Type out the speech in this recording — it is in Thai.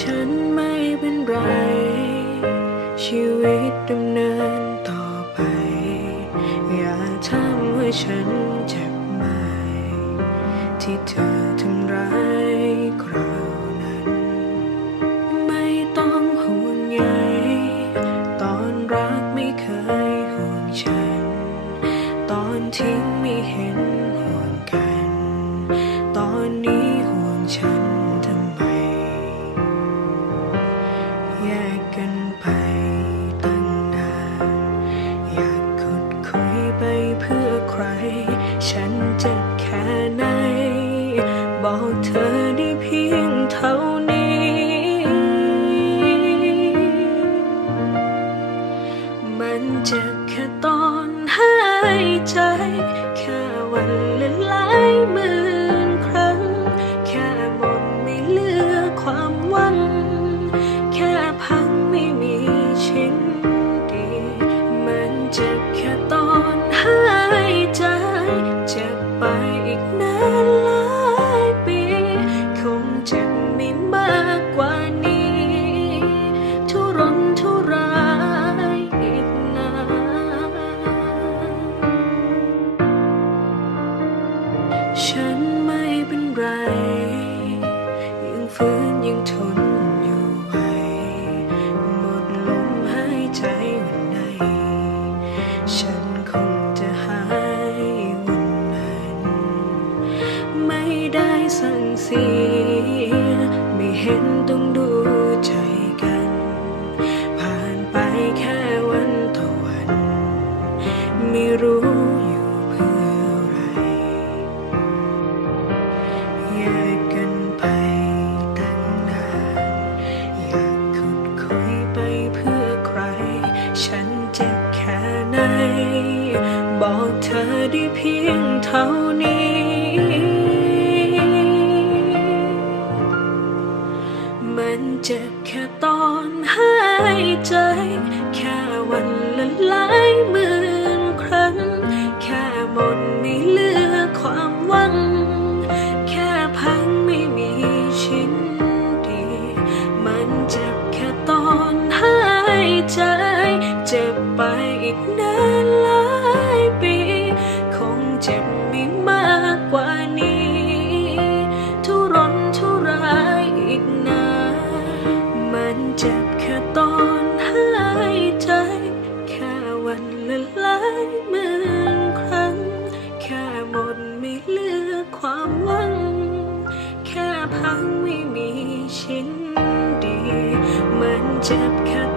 ฉันไม่เป็นไร ชีวิตดำเนินต่อไป อย่าทำให้ฉันเจ็บไหมที่เธอทำร้ายคราวนั้น ไม่ต้องห่วงใยตอนรักไม่เคยห่วงฉัน ตอนทิ้งไม่เห็น แค่ตอนหายใจ แค่วันละหลายหมื่นครั้ง แค่หมดไม่เหลือความหวัง แค่พังไม่มีชิ้นดี มันเจ็บแค่ตอนหายใจ เจ็บไปอีกนานหลายปี คงเจ็บ ยังฟื้ บอกเธอได้เพียงเท่านี้ มันเจ็บแค่ตอนหายใจ แค่วันละหลายหมื่นครั้ง แค่หมดไม่เหลือความหวัง แค่พังไม่มีชิ้นดี มันเจ็บแค่ตอนหายใจ เจ็บไปอีกนาน เจ็บแค่ตอนหายใจ แค่วันละหลายหมื่นครั้ง แค่หมดไม่เหลือความหวัง แค่พังไม่มีชิ้นดี มันเจ็บแค่